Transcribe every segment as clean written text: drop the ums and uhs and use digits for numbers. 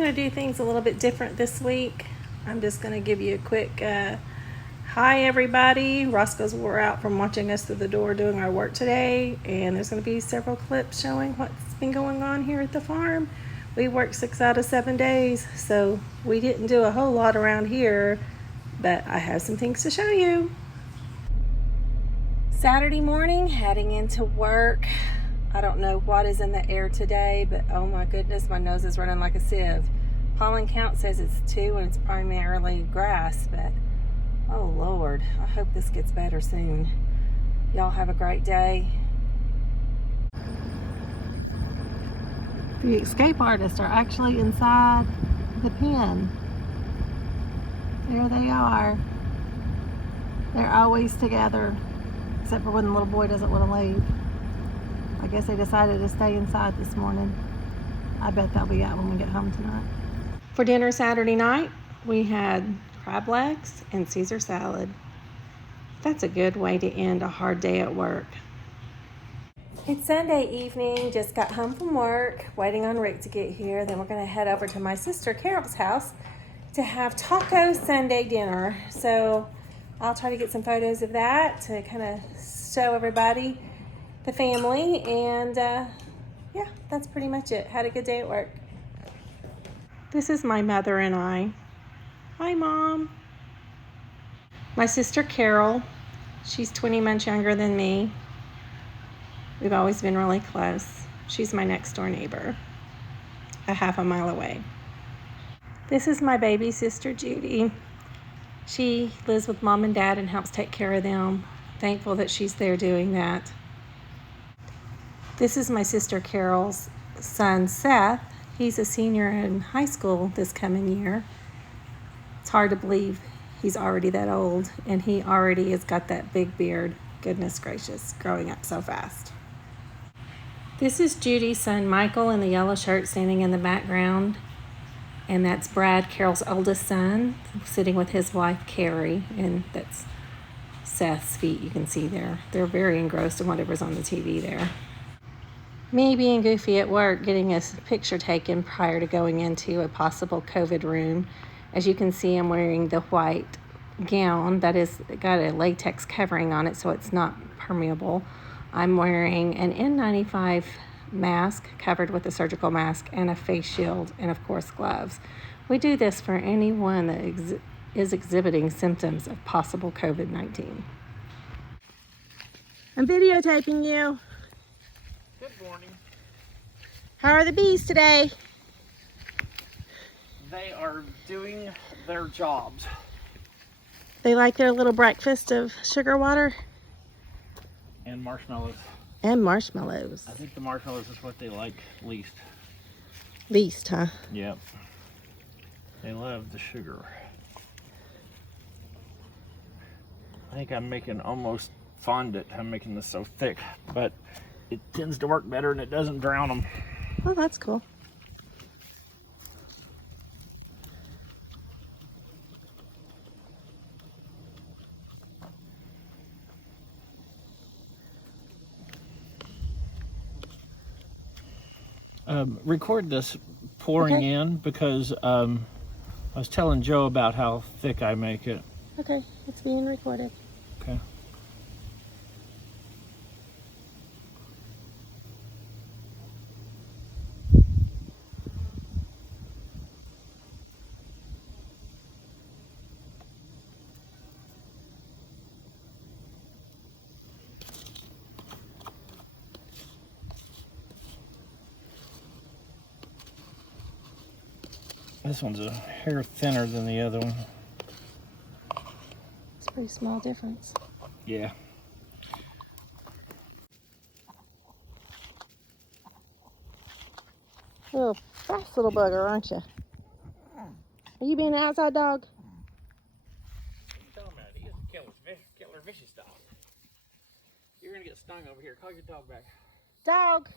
going to do things a little bit different this week. I'm just going to give you a quick hi, everybody. Roscoe's wore out from watching us through the door doing our work today, and there's going to be several clips showing what's been going on here at the farm. We work 6 out of 7 days, so we didn't do a whole lot around here, but I have some things to show you. Saturday morning, heading into work. I don't know what is in the air today, but oh my goodness, my nose is running like a sieve. Pollen count says it's 2 and it's primarily grass, but oh Lord, I hope this gets better soon. Y'all have a great day. The escape artists are actually inside the pen. There they are. They're always together, except for when the little boy doesn't want to leave. I guess they decided to stay inside this morning. I bet they'll be out when we get home tonight. For dinner Saturday night, we had crab legs and Caesar salad. That's a good way to end a hard day at work. It's Sunday evening, just got home from work, waiting on Rick to get here. Then we're going to head over to my sister Carol's house to have Taco Sunday dinner. So I'll try to get some photos of that to kind of show everybody the family, and yeah, that's pretty much it. Had a good day at work. This is my mother and I. Hi, Mom. My sister Carol, she's 20 months younger than me. We've always been really close. She's my next door neighbor, a half a mile away. This is my baby sister Judy. She lives with Mom and Dad and helps take care of them. Thankful that she's there doing that. This is my sister Carol's son, Seth. He's a senior in high school this coming year. It's hard to believe he's already that old, and he already has got that big beard. Goodness gracious, growing up so fast. This is Judy's son, Michael, in the yellow shirt standing in the background. And that's Brad, Carol's oldest son, sitting with his wife, Carrie, and that's Seth's feet you can see there. They're very engrossed in whatever's on the TV there. Me being goofy at work, getting a picture taken prior to going into a possible COVID room. As you can see, I'm wearing the white gown that is got a latex covering on it so it's not permeable. I'm wearing an N95 mask covered with a surgical mask and a face shield and of course gloves. We do this for anyone that is exhibiting symptoms of possible COVID-19. I'm videotaping you. Good morning. How are the bees today? They are doing their jobs. They like their little breakfast of sugar water And marshmallows. and marshmallows. I think the marshmallows is what they like least. Least, huh? Yep. They love the sugar. I think I'm making almost fondant. I'm making this so thick, but it tends to work better and it doesn't drown them. Oh, that's cool. Record this pouring Okay. in because I was telling Joe about how thick I make it. Okay, it's being recorded. Okay. This one's a hair thinner than the other one. It's a pretty small difference. Yeah. Little fast little bugger, aren't you? Are you being an outside dog? He is a killer vicious dog. You're gonna get stung over here. Call your dog back. Dog.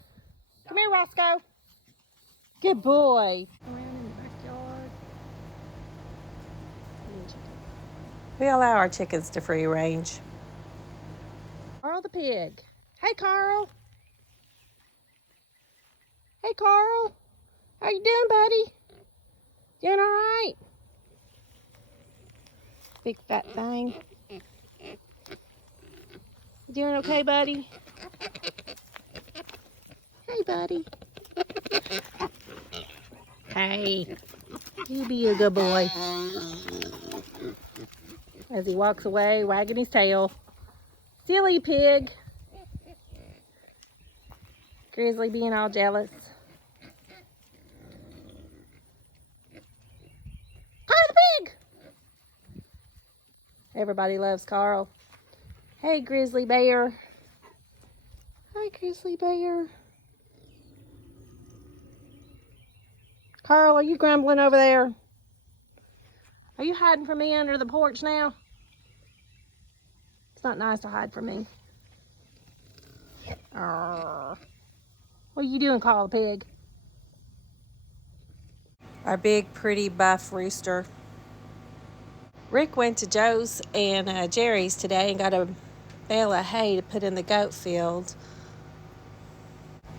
Come here, Roscoe. Good boy. Around in the backyard. We allow our chickens to free range. Carl the pig. Hey, Carl. Hey, Carl. How you doing, buddy? Doing all right? Big fat thing. You doing okay, buddy? Hey, buddy. Hey, you be a good boy. As he walks away, wagging his tail. Silly pig. Grizzly being all jealous. Carl the pig! Everybody loves Carl. Hey, Grizzly Bear. Hi, Grizzly Bear. Carl, are you grumbling over there? Are you hiding from me under the porch now? It's not nice to hide from me. Arrgh. What are you doing, Carl the pig? Our big, pretty, buff rooster. Rick went to Joe's and Jerry's today and got a bale of hay to put in the goat field.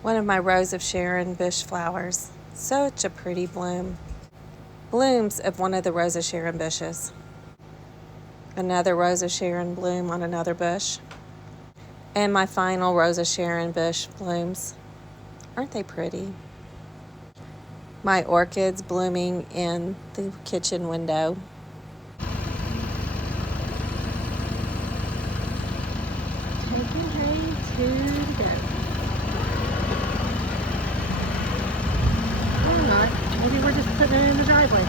One of my Rose of Sharon bush flowers. Such a pretty bloom. Blooms of one of the Rose of Sharon bushes. Another Rose of Sharon bloom on another bush. And my final Rose of Sharon bush blooms. Aren't they pretty? My orchids blooming in the kitchen window. Taking hay to the goat. Or not. Maybe we're just putting it in the driveway.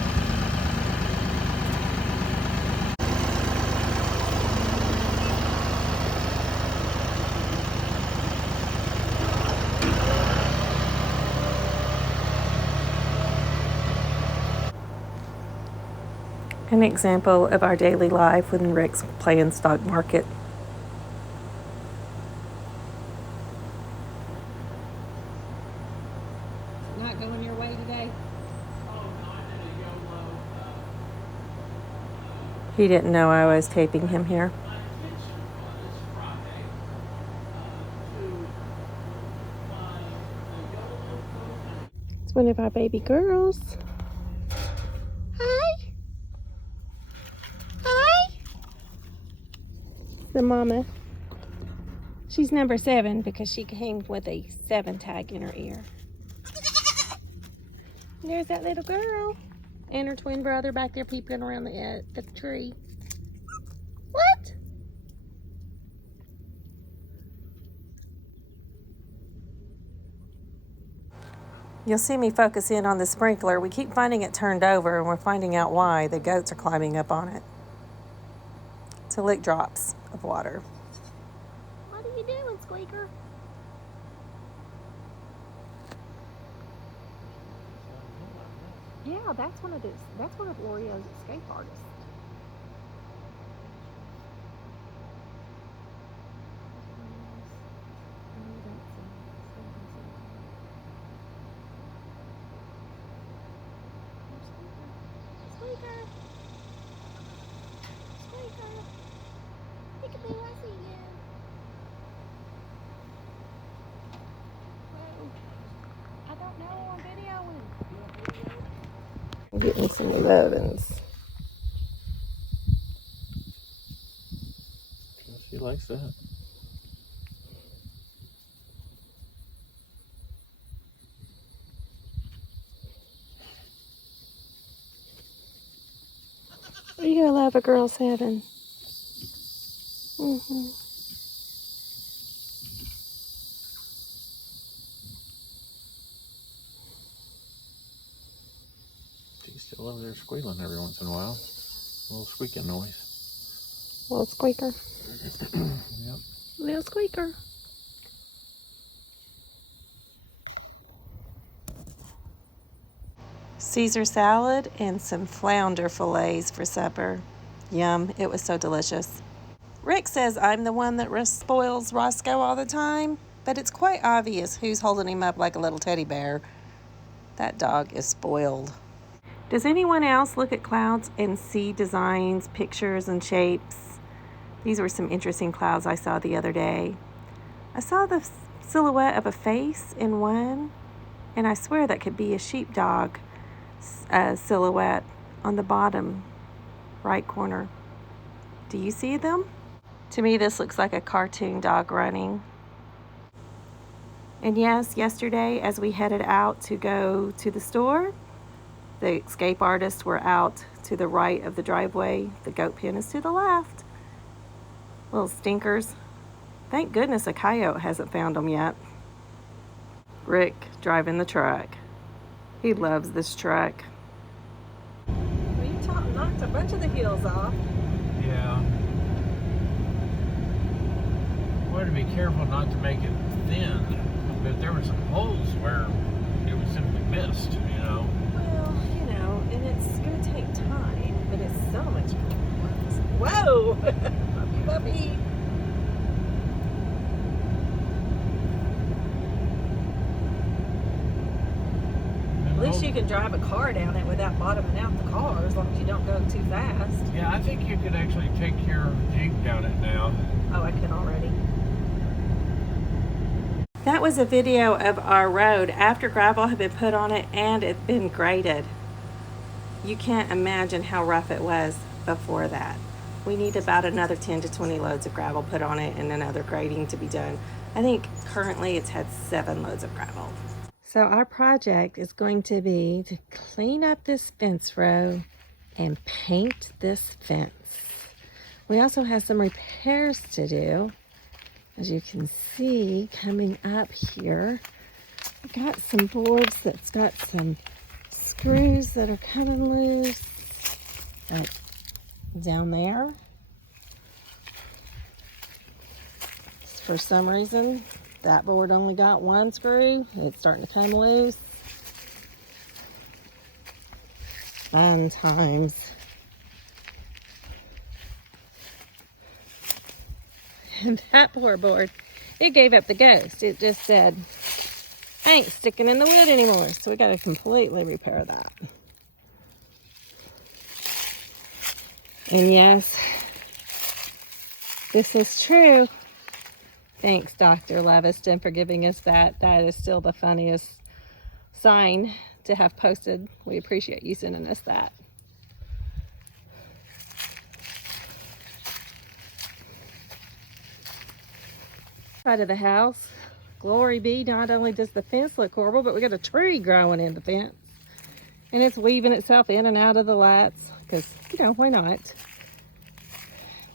An example of our daily life when Rick's playing stock market. Not going your way today? He didn't know I was taping him here. It's one of our baby girls. Hi. Hi. The mama. She's number 7 because she came with a 7 tag in her ear. There's that little girl and her twin brother back there peeping around the tree. What? You'll see me focus in on the sprinkler. We keep finding it turned over and we're finding out why. The goats are climbing up on it to lick drops of water. What are you doing, Squeaker? Yeah, that's one of L'Oreal's escape artists. Squeaker. Squeaker. Peekaboo, I see you. Whoa. I don't know, I'm videoing. I'm getting some 11s. She likes that. You gotta love a girl 7. Mm-hmm. She's still over there squealing every once in a while. A little squeaking noise. Little squeaker. Yep. Little squeaker. Caesar salad and some flounder fillets for supper. Yum, it was so delicious. Rick says I'm the one that spoils Roscoe all the time, but it's quite obvious who's holding him up like a little teddy bear. That dog is spoiled. Does anyone else look at clouds and see designs, pictures, and shapes? These were some interesting clouds I saw the other day. I saw the silhouette of a face in one, and I swear that could be a sheepdog. silhouette on the bottom right corner. Do you see them? To me, this looks like a cartoon dog running. And yes, yesterday as we headed out to go to the store, the escape artists were out to the right of the driveway. The goat pen is to the left. Little stinkers. Thank goodness a coyote hasn't found them yet. Rick driving the truck. He loves this truck. Well, you knocked a bunch of the heels off. Yeah. Wanted to be careful not to make it thin, but there were some holes where it was simply missed, you know. Well, you know, and it's going to take time, but it's so much fun. Whoa! Puppy, puppy. At least you can drive a car down it without bottoming out the car, as long as you don't go too fast. Yeah, I think you could actually take your Jeep down it now. Oh, I can already. That was a video of our road after gravel had been put on it and it's been graded. You can't imagine how rough it was before that. We need about another 10 to 20 loads of gravel put on it and another grading to be done. I think currently it's had 7 loads of gravel. So our project is going to be to clean up this fence row and paint this fence. We also have some repairs to do. As you can see, coming up here, I got some boards that's got some screws that are coming loose. Like down there. For some reason, that board only got 1 screw. It's starting to come loose. Fun times. And that poor board, it gave up the ghost. It just said, I ain't sticking in the wood anymore. So we got to completely repair that. And yes, this is true. Thanks, Dr. Leviston, for giving us that. That is still the funniest sign to have posted. We appreciate you sending us that. Side of the house, glory be, not only does the fence look horrible, but we got a tree growing in the fence. And it's weaving itself in and out of the lights because, you know, why not?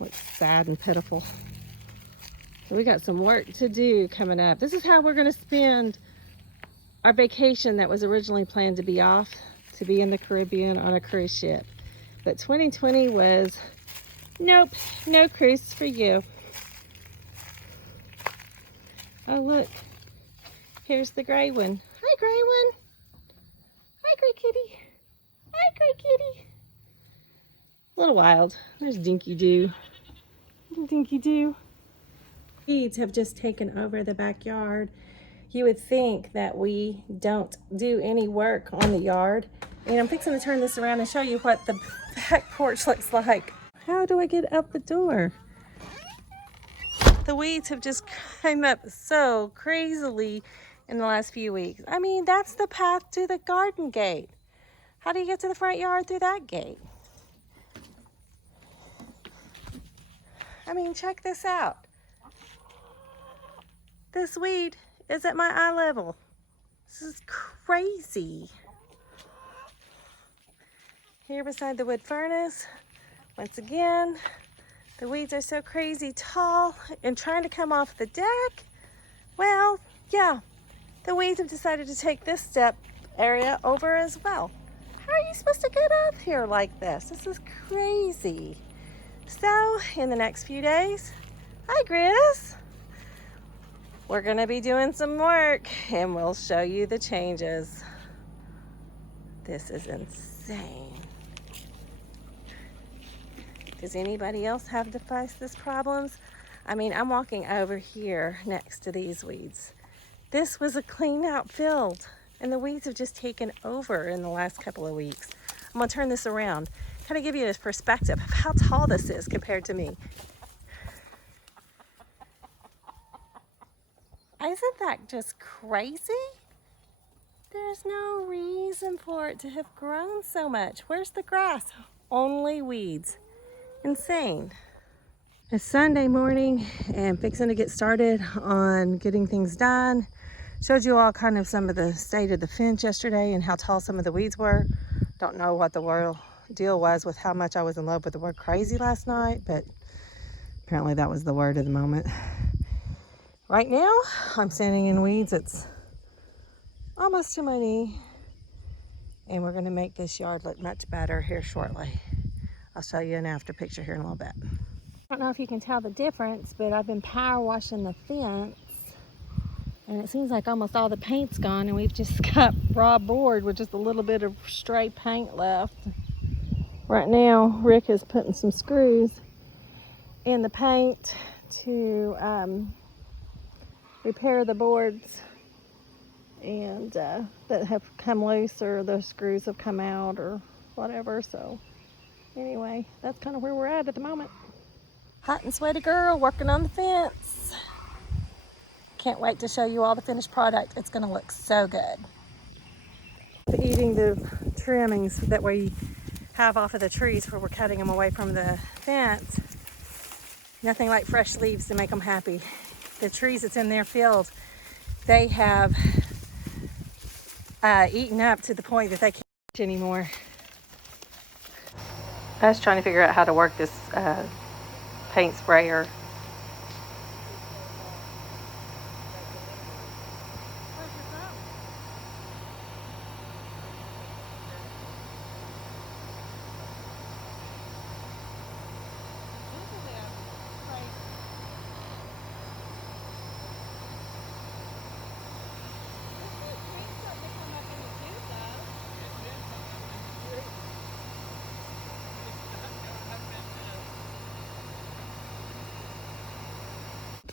Looks sad and pitiful. So we got some work to do coming up. This is how we're going to spend our vacation that was originally planned to be off, to be in the Caribbean on a cruise ship. But 2020 was, nope, no cruise for you. Oh, look, here's the gray one. Hi, gray one. Hi, gray kitty. Hi, gray kitty. A little wild. There's Dinky Doo. Dinky Doo. Weeds have just taken over the backyard. You would think that we don't do any work on the yard. And I'm fixing to turn this around and show you what the back porch looks like. How do I get out the door? The weeds have just come up so crazily in the last few weeks. I mean, that's the path to the garden gate. How do you get to the front yard through that gate? I mean, check this out. This weed is at my eye level. This is crazy. Here beside the wood furnace, once again, the weeds are so crazy tall and trying to come off the deck. Well, yeah, the weeds have decided to take this step area over as well. How are you supposed to get up here like this? This is crazy. So, in the next few days, hi Chris, we're gonna be doing some work and we'll show you the changes. This is insane. Does anybody else have this problems? I mean, I'm walking over here next to these weeds. This was a clean out field and the weeds have just taken over in the last couple of weeks. I'm gonna turn this around, kind of give you a perspective of how tall this is compared to me. Isn't that just crazy? There's no reason for it to have grown so much. Where's the grass? Only weeds. Insane. It's Sunday morning and fixing to get started on getting things done. Showed you all kind of some of the state of the fence yesterday and how tall some of the weeds were. Don't know what the world deal was with how much I was in love with the word crazy last night, but apparently that was the word of the moment. Right now, I'm standing in weeds. It's almost to my knee, and we're gonna make this yard look much better here shortly. I'll show you an after picture here in a little bit. I don't know if you can tell the difference, but I've been power washing the fence, and it seems like almost all the paint's gone, and we've just got raw board with just a little bit of stray paint left. Right now, Rick is putting some screws in the paint to repair the boards and that have come loose, or the screws have come out or whatever. So anyway, that's kind of where we're at the moment. Hot and sweaty girl working on the fence. Can't wait to show you all the finished product. It's gonna look so good. Eating the trimmings that we have off of the trees where we're cutting them away from the fence. Nothing like fresh leaves to make them happy. The trees that's in their field, they have eaten up to the point that they can't eat anymore. I was trying to figure out how to work this paint sprayer.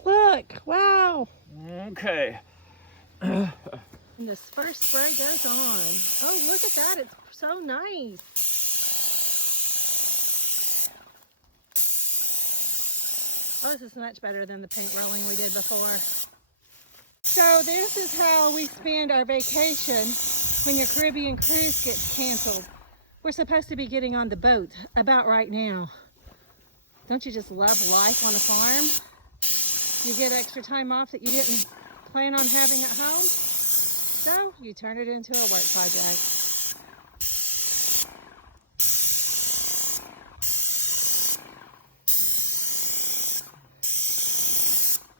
Look, wow. Okay. And this first spray goes on. Oh, look at that. It's so nice. Oh, this is much better than the paint rolling we did before. So this is how we spend our vacation when your Caribbean cruise gets canceled. We're supposed to be getting on the boat about right now. Don't you just love life on a farm? You get extra time off that you didn't plan on having at home, so you turn it into a work project.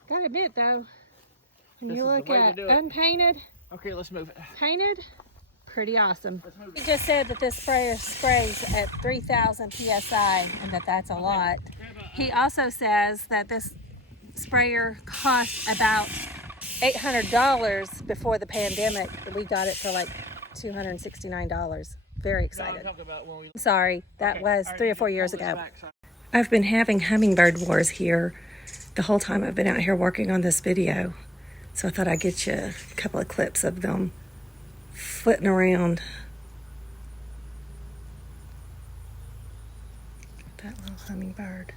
Gotta admit though, when you look at unpainted, Okay, let's move it. painted, pretty awesome. He just said that this sprayer sprays at 3,000 PSI and that's a lot. He also says that this sprayer cost about $800 before the pandemic. We got it for like $269. Very excited. Sorry, that was 3 or 4 years ago. I've been having hummingbird wars here the whole time I've been out here working on this video. So I thought I'd get you a couple of clips of them flitting around. That little hummingbird.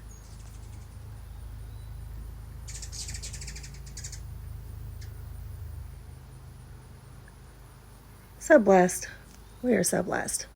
So blessed. We are so blessed.